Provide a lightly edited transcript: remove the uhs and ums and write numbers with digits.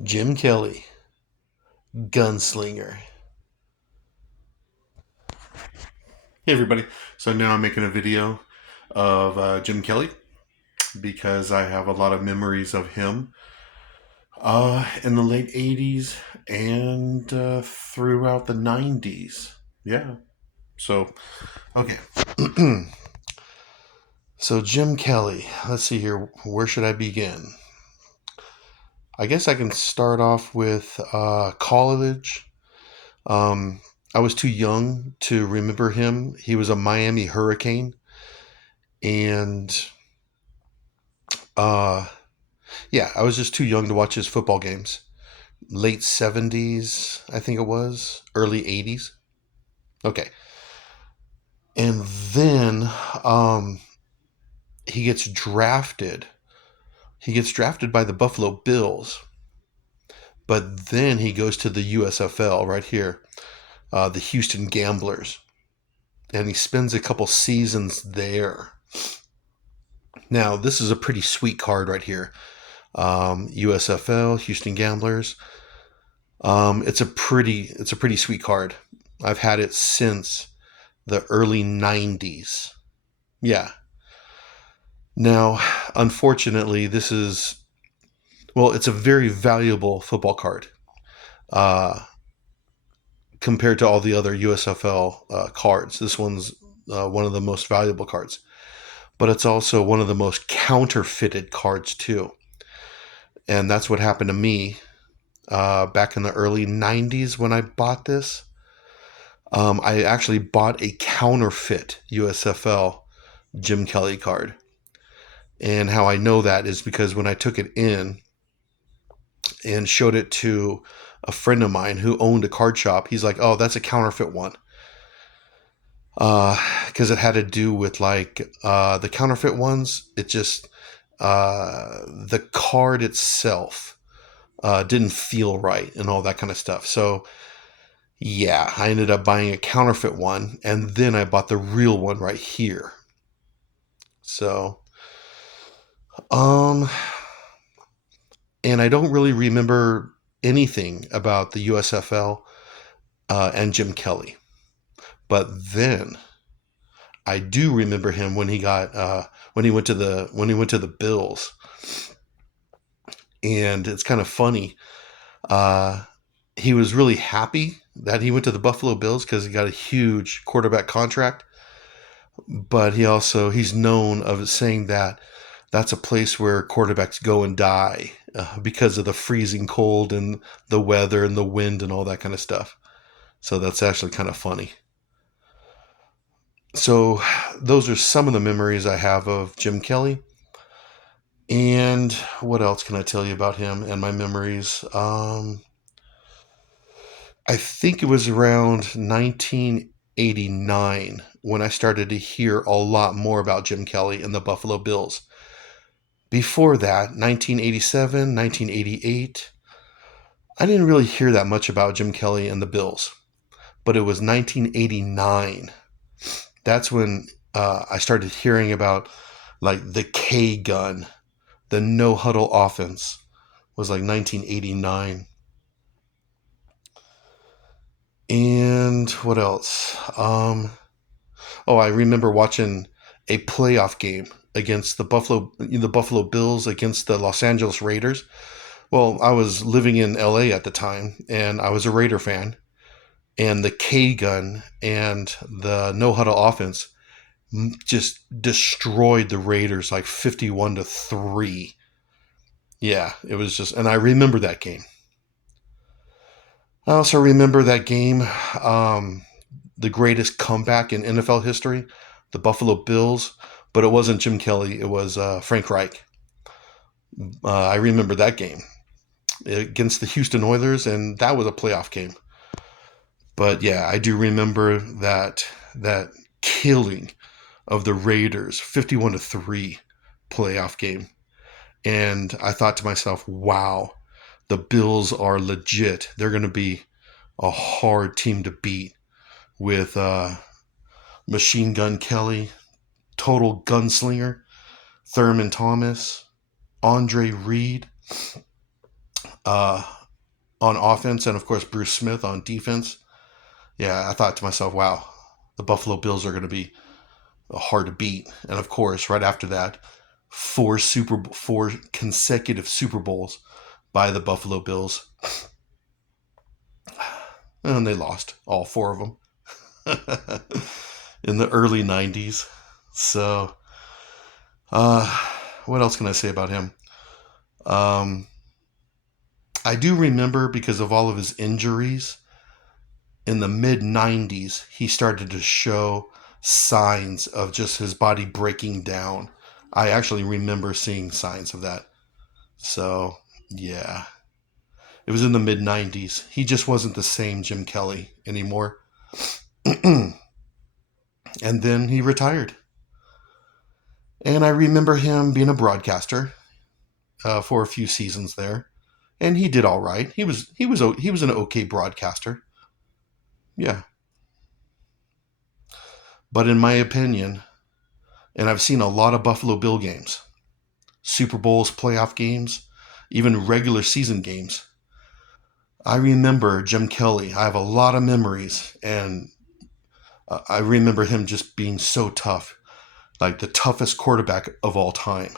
Jim Kelly, gunslinger. Hey everybody. So now I'm making a video of Jim Kelly because I have a lot of memories of him in the late 80s and throughout the 90s. Yeah. So, okay. So, Jim Kelly, let's see here. Where should I begin? I guess I can start off with college. Um, I was too young to remember him. He was a Miami Hurricane. And uh, yeah, I was just too young to watch his football games. Late 70s, I think it was, early 80s. Okay. And then um, he gets drafted. He gets drafted by the Buffalo Bills. But then he goes to the USFL right here, the Houston Gamblers. And he spends a couple seasons there. Now, this is a pretty sweet card right here. USFL, Houston Gamblers. It's a pretty sweet card. I've had it since the early 90s. Yeah. Now, unfortunately, it's a very valuable football card uh, compared to all the other USFL cards. This one's one of the most valuable cards, but it's also one of the most counterfeited cards, too. And that's what happened to me back in the early 90s when I bought this. I actually bought a counterfeit USFL Jim Kelly card. And how I know that is because when I took it in and showed it to a friend of mine who owned a card shop, he's like, "Oh, that's a counterfeit one." Because it had to do with the counterfeit ones. It just the card itself didn't feel right and all that kind of stuff. So yeah, I ended up buying a counterfeit one, and then I bought the real one right here. So, um, and I don't really remember anything about the USFL and Jim Kelly. But then I do remember him when he went to the Bills, and it's kind of funny. Uh, he was really happy that he went to the Buffalo Bills because he got a huge quarterback contract. But he's known of saying that that's a place where quarterbacks go and die because of the freezing cold and the weather and the wind and all that kind of stuff. So that's actually kind of funny. So those are some of the memories I have of Jim Kelly. And what else can I tell you about him and my memories? I think it was around 1989 when I started to hear a lot more about Jim Kelly and the Buffalo Bills. Before that, 1987, 1988, I didn't really hear that much about Jim Kelly and the Bills. But it was 1989. That's when I started hearing about the K gun, the no huddle offense was like 1989. And what else? I remember watching a playoff game against the Buffalo Bills against the Los Angeles Raiders. Well, I was living in LA at the time and I was a Raider fan, and the K gun and the no huddle offense just destroyed the Raiders like 51-3. Yeah, it was just, and I remember that game. I also remember that game, um, the greatest comeback in NFL history, the Buffalo Bills, but it wasn't Jim Kelly, it was Frank Reich. I remember that game against the Houston Oilers, and that was a playoff game. But yeah, I do remember that killing of the Raiders, 51-3 playoff game. And I thought to myself, wow, the Bills are legit. They're going to be a hard team to beat with Machine Gun Kelly, Total Gunslinger, Thurman Thomas, Andre Reed. uh, on offense, and of course Bruce Smith on defense. Yeah, I thought to myself, wow, the Buffalo Bills are going to be hard to beat. And of course, right after that, four consecutive Super Bowls by the Buffalo Bills, and they lost all four of them in the early '90s. So, uh, what else can I say about him? Um, I do remember, because of all of his injuries, in the mid '90s, he started to show signs of just his body breaking down. I actually remember seeing signs of that. So, yeah. It was in the mid '90s. He just wasn't the same Jim Kelly anymore. And then he retired. And I remember him being a broadcaster for a few seasons there, and he did all right. He was an okay broadcaster. Yeah, but in my opinion, and I've seen a lot of Buffalo Bill games, Super Bowls, playoff games, even regular season games. I remember Jim Kelly. I have a lot of memories, and I remember him just being so tough, like the toughest quarterback of all time.